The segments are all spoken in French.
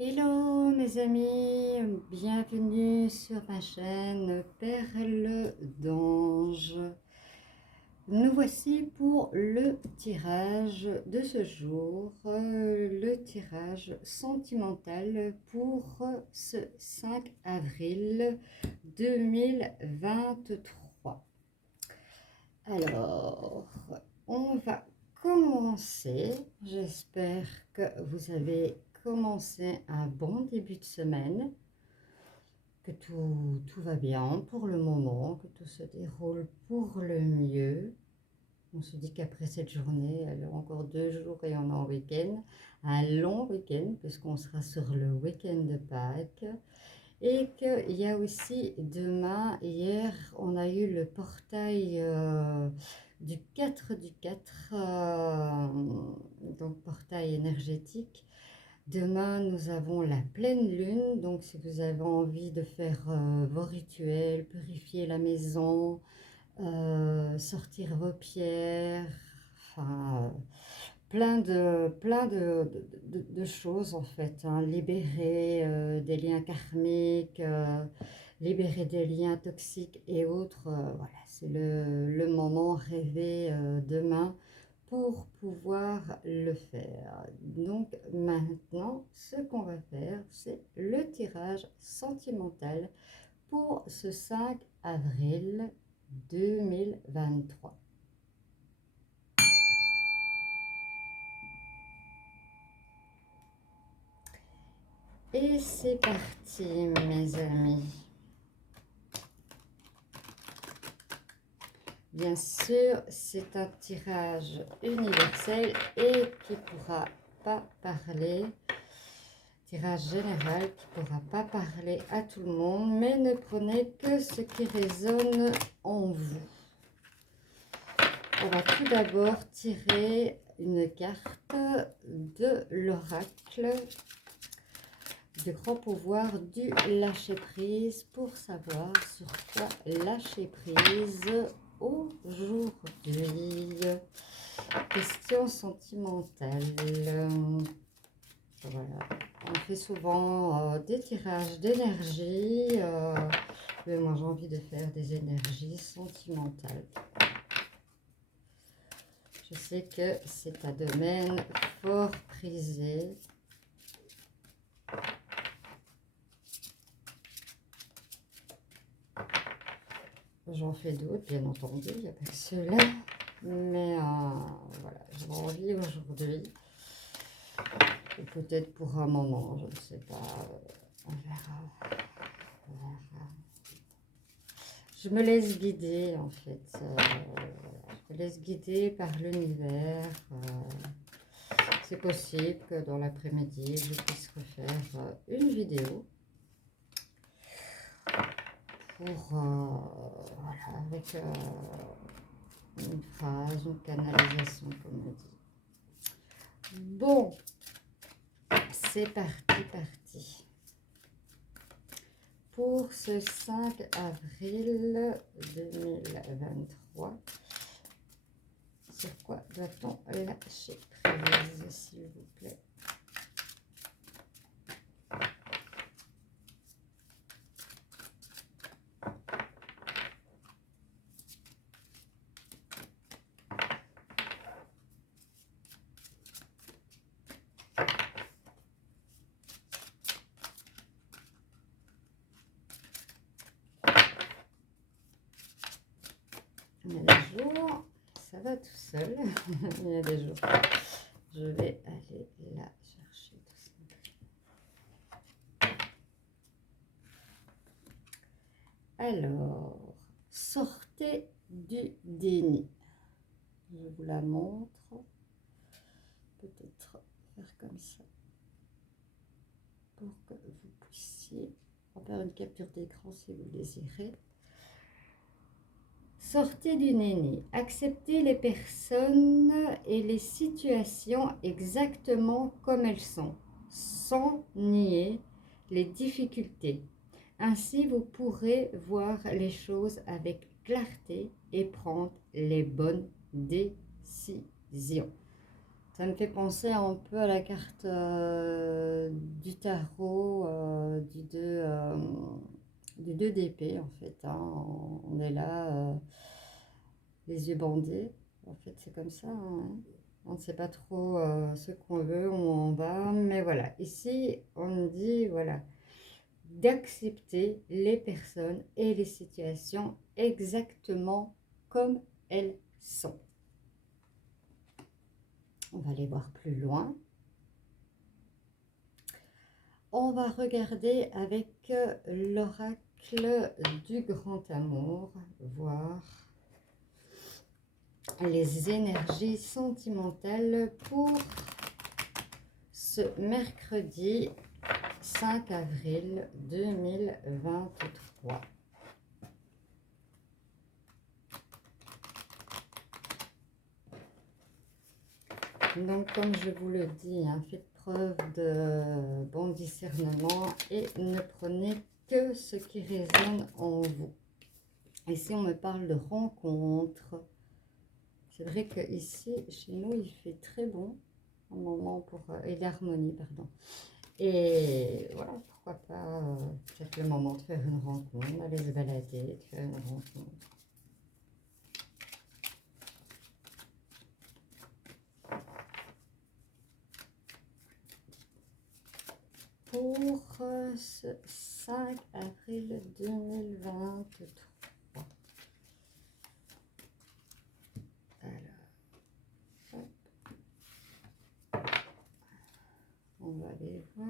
Hello mes amis, bienvenue sur ma chaîne Perles d'Ange. Nous voici pour le tirage de ce jour, le tirage sentimental pour ce 5 avril 2023. Alors, on va commencer. J'espère que vous avez commencé un bon début de semaine, que tout va bien pour le moment, que tout se déroule pour le mieux. On se dit qu'après cette journée, alors encore 2 jours et on est en week-end, un long week-end puisqu'on sera sur le week-end de Pâques. Et qu'il y a aussi demain, hier, on a eu le portail du 4 du 4, donc portail énergétique. Demain, nous avons la pleine lune, donc si vous avez envie de faire vos rituels, purifier la maison, sortir vos pierres, enfin, plein de choses en fait, hein. Libérer des liens karmiques, libérer des liens toxiques et autres. Voilà, c'est le moment rêvé demain pour pouvoir le faire. Donc maintenant, ce qu'on va faire, c'est le tirage sentimental pour ce 5 avril 2023. Et c'est parti, mes amis. Bien sûr, c'est un tirage universel et qui ne pourra pas parler, tirage général qui ne pourra pas parler à tout le monde, mais ne prenez que ce qui résonne en vous. On va tout d'abord tirer une carte de l'oracle du grand pouvoir du lâcher prise pour savoir sur quoi lâcher prise aujourd'hui. Question sentimentale. Voilà. On fait souvent des tirages d'énergie, mais moi j'ai envie de faire des énergies sentimentales. Je sais que c'est un domaine fort prisé. J'en fais d'autres, bien entendu, il n'y a pas que ceux-là. Mais voilà, j'ai envie aujourd'hui. Ou peut-être pour un moment, je ne sais pas. On verra. On verra. Je me laisse guider, en fait. Je me laisse guider par l'univers. C'est possible que dans l'après-midi, je puisse refaire une vidéo. Pour, voilà, avec une phrase, une canalisation, comme on dit. Bon, c'est parti. Pour ce 5 avril 2023, sur quoi doit-on lâcher prise, s'il vous plaît? Il y a des jours, ça va tout seul. Il y a des jours, je vais aller la chercher tout simplement. Alors, sortez du déni. Je vous la montre. Peut-être faire comme ça pour que vous puissiez en faire une capture d'écran si vous le désirez. Sortez du déni, acceptez les personnes et les situations exactement comme elles sont, sans nier les difficultés. Ainsi, vous pourrez voir les choses avec clarté et prendre les bonnes décisions. Ça me fait penser un peu à la carte du tarot du 2 d'épée en fait, hein. On est là, les yeux bandés. En fait, c'est comme ça, hein. On ne sait pas trop ce qu'on veut, où on va. Mais voilà, ici, on dit, voilà, d'accepter les personnes et les situations exactement comme elles sont. On va aller voir plus loin. On va regarder avec l'oracle du grand amour, voir les énergies sentimentales pour ce mercredi 5 avril 2023. Donc, comme je vous le dis, hein, faites preuve de bon discernement et ne prenez que ce qui résonne en vous. Ici, on me parle de rencontre. C'est vrai que ici, chez nous, il fait très bon, un moment pour et l'harmonie, pardon. Et voilà, pourquoi pas, peut-être le moment de faire une rencontre, d'aller se balader, de faire une rencontre. Pour ce 5 avril 2023. Alors, hop. On va aller voir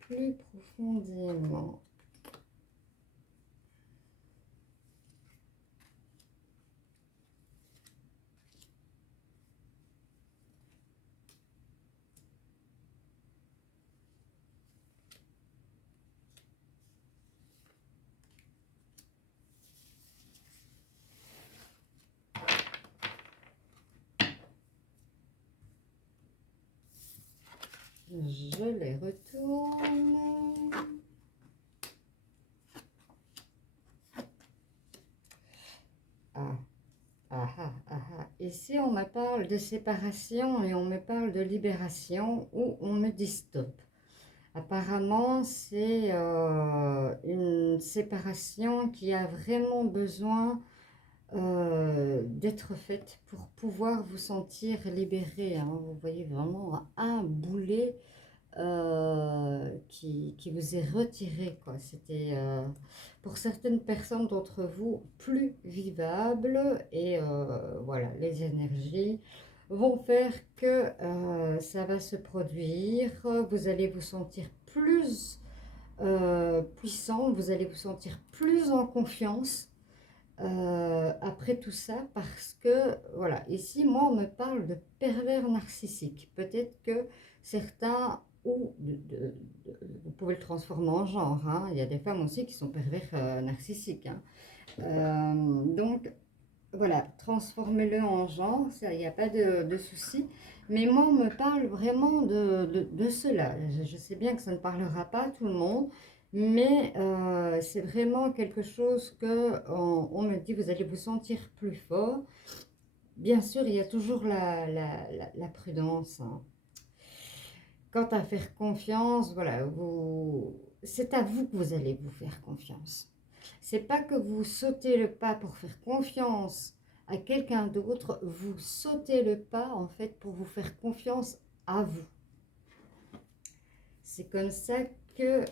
plus profondément. Je les retourne. Ah, ah, ah, ah, ah. Ici, on me parle de séparation et on me parle de libération ou on me dit stop. Apparemment, c'est une séparation qui a vraiment besoin d'être faite pour pouvoir vous sentir libéré, hein. Vous voyez vraiment un boulet qui vous est retiré, quoi. C'était pour certaines personnes d'entre vous plus vivable et voilà, les énergies vont faire que ça va se produire. Vous allez vous sentir plus puissant, vous allez vous sentir plus en confiance après tout ça, parce que voilà, ici moi on me parle de pervers narcissique. Peut-être que certains, ou vous pouvez le transformer en genre, hein. Il y a des femmes aussi qui sont pervers narcissiques, hein. Donc voilà, transformez-le en genre, ça, il n'y a pas de souci. Mais moi, on me parle vraiment de cela. Je sais bien que ça ne parlera pas à tout le monde, mais c'est vraiment quelque chose que on me dit, vous allez vous sentir plus fort. Bien sûr, il y a toujours la prudence, hein. Quant à faire confiance, voilà, c'est à vous que vous allez vous faire confiance. C'est pas que vous sautez le pas pour faire confiance à quelqu'un d'autre, vous sautez le pas en fait pour vous faire confiance à vous. C'est comme ça que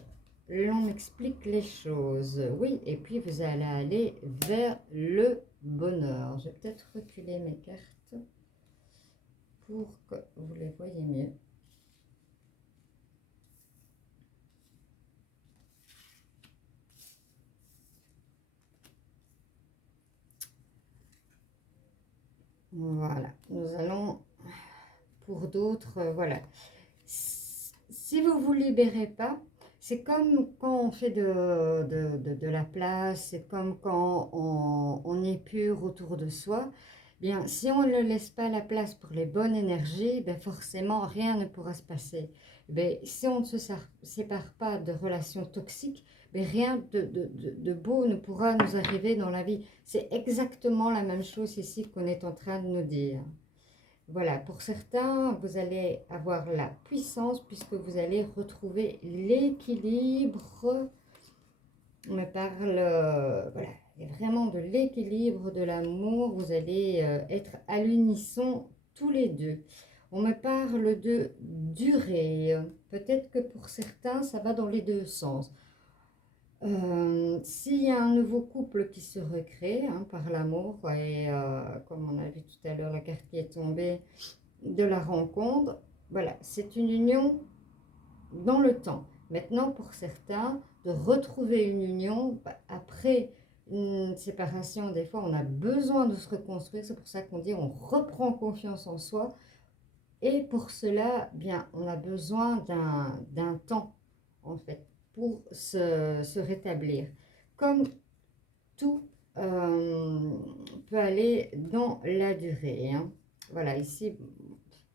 l'on explique les choses. Oui, et puis vous allez aller vers le bonheur. Je vais peut-être reculer mes cartes pour que vous les voyez mieux. Voilà, nous allons pour d'autres, voilà. Si vous ne vous libérez pas, c'est comme quand on fait de la place, c'est comme quand on est pur autour de soi. Bien, si on ne laisse pas la place pour les bonnes énergies, ben forcément, rien ne pourra se passer. Ben, si on ne se sépare pas de relations toxiques, ben rien de beau ne pourra nous arriver dans la vie. C'est exactement la même chose ici qu'on est en train de nous dire. voilà, pour certains, vous allez avoir la puissance puisque vous allez retrouver l'équilibre. On me parle, voilà, il y a vraiment de l'équilibre, de l'amour. Vous allez être à l'unisson tous les deux. On me parle de durée. Peut-être que pour certains, ça va dans les deux sens. S'il y a un nouveau couple qui se recrée hein, par l'amour, et comme on a vu tout à l'heure, la carte qui est tombée de la rencontre, voilà, c'est une union dans le temps. Maintenant, pour certains, de retrouver une union, après une séparation, des fois, on a besoin de se reconstruire. C'est pour ça qu'on dit on reprend confiance en soi. Et pour cela, bien, on a besoin d'un temps, en fait, pour se rétablir. Comme tout peut aller dans la durée. Hein. Voilà, ici,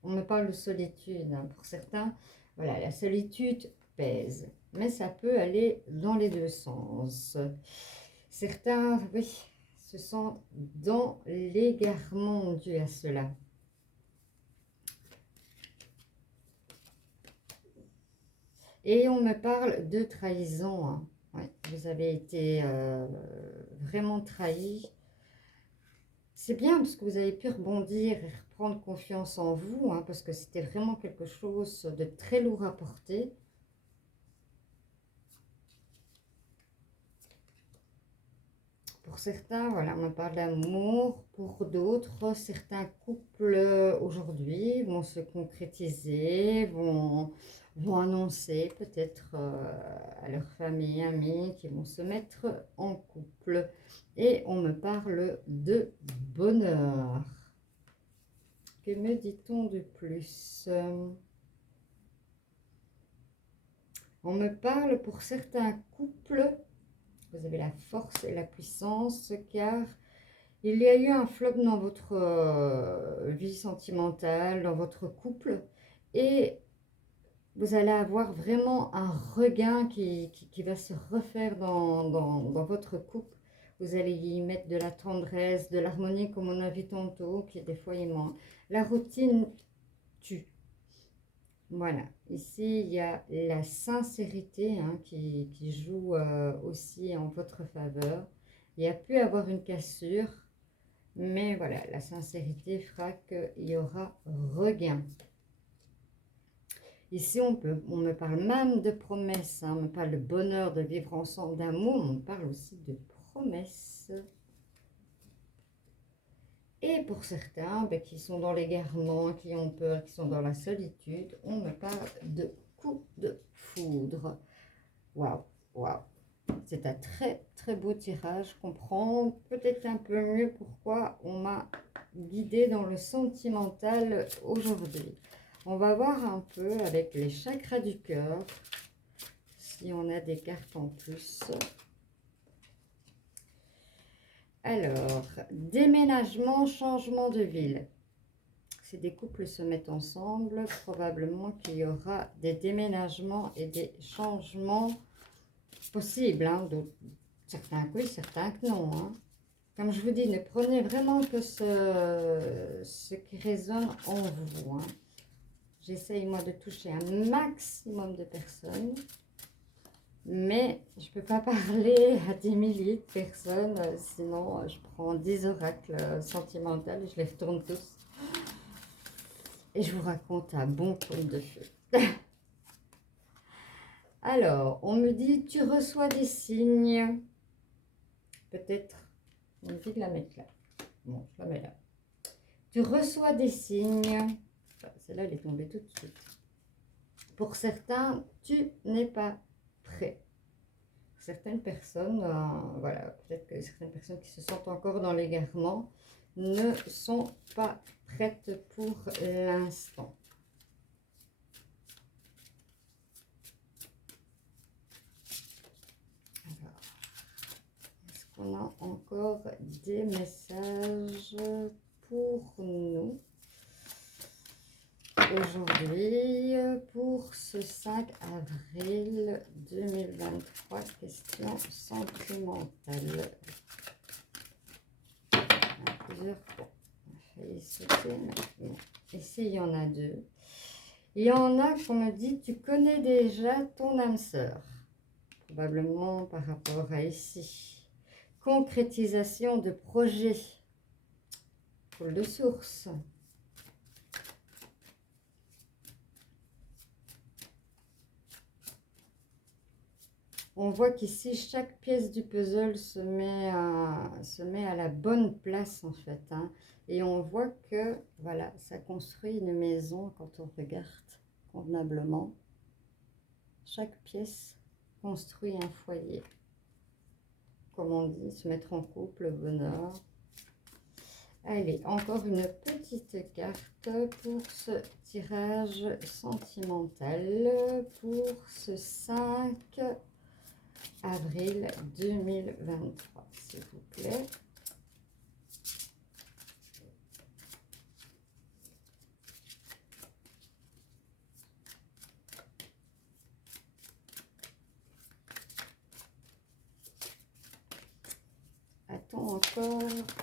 on me parle de solitude. Hein. Pour certains, voilà, la solitude pèse, mais ça peut aller dans les deux sens. Certains, oui, se sentent dans l'égarement dû à cela. Et on me parle de trahison. Hein. Ouais, vous avez été vraiment trahi. C'est bien parce que vous avez pu rebondir et reprendre confiance en vous, hein, parce que c'était vraiment quelque chose de très lourd à porter. Pour certains, voilà, on parle d'amour. Pour d'autres, certains couples aujourd'hui vont se concrétiser, vont annoncer peut-être à leur famille, amis, qui vont se mettre en couple. Et on me parle de bonheur. Que me dit-on de plus? On me parle pour certains couples, vous avez la force et la puissance, car il y a eu un flop dans votre vie sentimentale, dans votre couple, et vous allez avoir vraiment un regain qui va se refaire dans votre couple. Vous allez y mettre de la tendresse, de l'harmonie, comme on a vu tantôt, qui des fois il manque. La routine tue. Voilà, ici il y a la sincérité hein, qui joue aussi en votre faveur. Il y a pu avoir une cassure, mais voilà, la sincérité fera qu'il y aura regain. Ici, on me parle même de promesses, hein, on me parle de bonheur, de vivre ensemble, d'amour, on me parle aussi de promesses. Et pour certains ben, qui sont dans l'égarement, qui ont peur, qui sont dans la solitude, on me parle de coup de foudre. Waouh, waouh. C'est un très très beau tirage. Je comprends peut-être un peu mieux pourquoi on m'a guidée dans le sentimental aujourd'hui. On va voir un peu avec les chakras du cœur, si on a des cartes en plus. Alors, déménagement, changement de ville. Si des couples se mettent ensemble, probablement qu'il y aura des déménagements et des changements possibles. Hein, certains que oui, certains que non. Hein. Comme je vous dis, ne prenez vraiment que ce qui résonne en vous. Hein. J'essaye moi de toucher un maximum de personnes. Mais je ne peux pas parler à des milliers de personnes, sinon je prends 10 oracles sentimentaux et je les retourne tous. Et je vous raconte un bon conte de feu. Alors, on me dit, tu reçois des signes. Peut-être, on me dit de la mettre là. Bon, je la mets là. Tu reçois des signes. Celle-là, elle est tombée tout de suite. Pour certains, tu n'es pas prêt. Certaines personnes, voilà, peut-être que certaines personnes qui se sentent encore dans l'égarement ne sont pas prêtes pour l'instant. Alors, est-ce qu'on a encore des messages pour nous aujourd'hui pour ce 5 avril 2023, question sentimentale. Plusieurs fois. On va essayer de sauter maintenant. Ici, il y en a deux. Il y en a qu'on me dit, tu connais déjà ton âme sœur. Probablement par rapport à ici. Concrétisation de projet. Boule de source. On voit qu'ici, chaque pièce du puzzle se met à la bonne place, en fait. Hein. Et on voit que, voilà, ça construit une maison quand on regarde convenablement. Chaque pièce construit un foyer. Comme on dit, se mettre en couple, le bonheur. Allez, encore une petite carte pour ce tirage sentimental pour ce 5 avril 2023, s'il vous plaît. A-t-on encore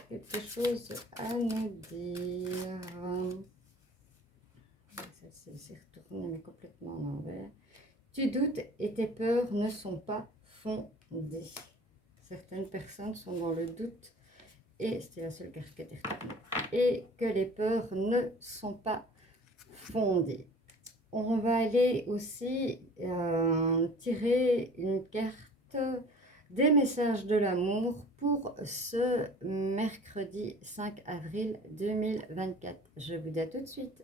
quelque chose à nous dire? Ça s'est retourné, mais complètement à l'envers. Tu doutes et tes peurs ne sont pas fondées. Certaines personnes sont dans le doute, et c'était la seule carte qui était retournée, et que les peurs ne sont pas fondées. On va aller aussi tirer une carte des messages de l'amour pour ce mercredi 5 avril 2024. Je vous dis à tout de suite.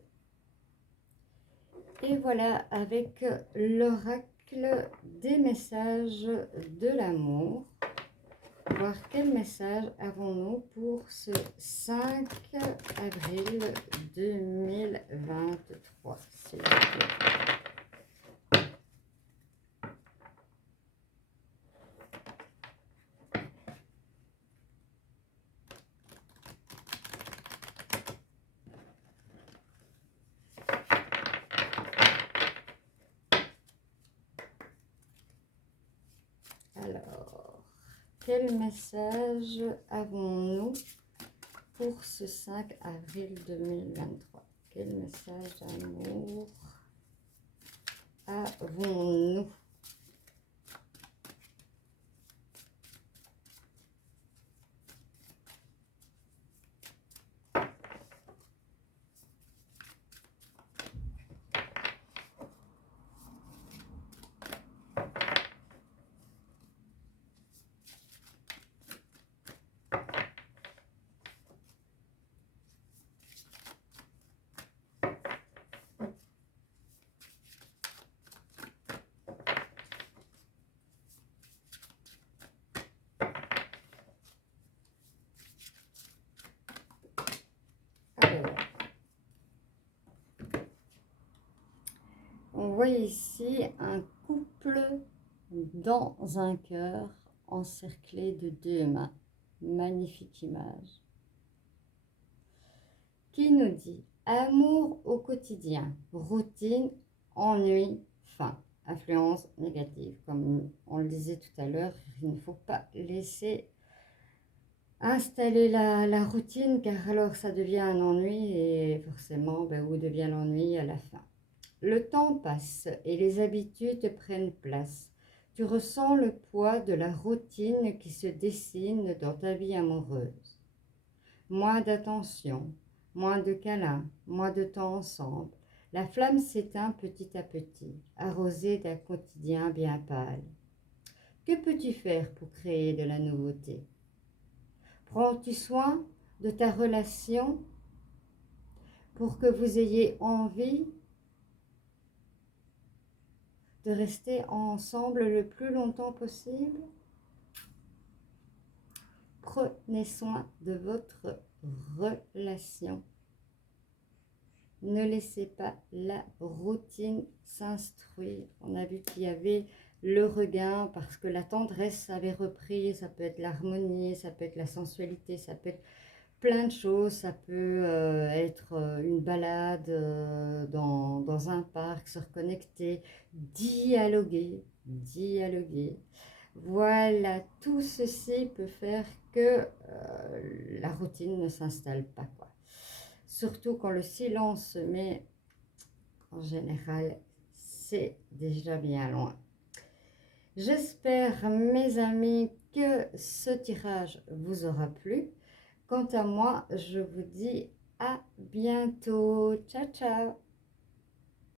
Et voilà, avec l'oracle des messages de l'amour. Voir quel message avons-nous pour ce 5 avril 2023, s'il vous plaît. Alors, quel message avons-nous pour ce 5 avril 2023? Quel message d'amour avons-nous? Alors, on voit ici un couple dans un cœur encerclé de deux mains. Magnifique image. Qui nous dit amour au quotidien, routine, ennui, faim, influence négative. Comme on le disait tout à l'heure, il ne faut pas laisser installer la routine, car alors ça devient un ennui et forcément, où devient l'ennui à la fin? Le temps passe et les habitudes prennent place. Tu ressens le poids de la routine qui se dessine dans ta vie amoureuse. Moins d'attention, moins de câlins, moins de temps ensemble. La flamme s'éteint petit à petit, arrosée d'un quotidien bien pâle. Que peux-tu faire pour créer de la nouveauté? Prends-tu soin de ta relation pour que vous ayez envie de rester ensemble le plus longtemps possible? Prenez soin de votre relation. Ne laissez pas la routine s'instruire. On a vu qu'il y avait le regain parce que la tendresse avait repris. Ça peut être l'harmonie, ça peut être la sensualité, ça peut être plein de choses. Ça peut être une balade dans un parc, se reconnecter, dialoguer. Voilà, tout ceci peut faire que la routine ne s'installe pas, quoi. surtout quand le silence se met, en général, c'est déjà bien loin. J'espère, mes amis, que ce tirage vous aura plu. Quant à moi, je vous dis à bientôt. Ciao, ciao!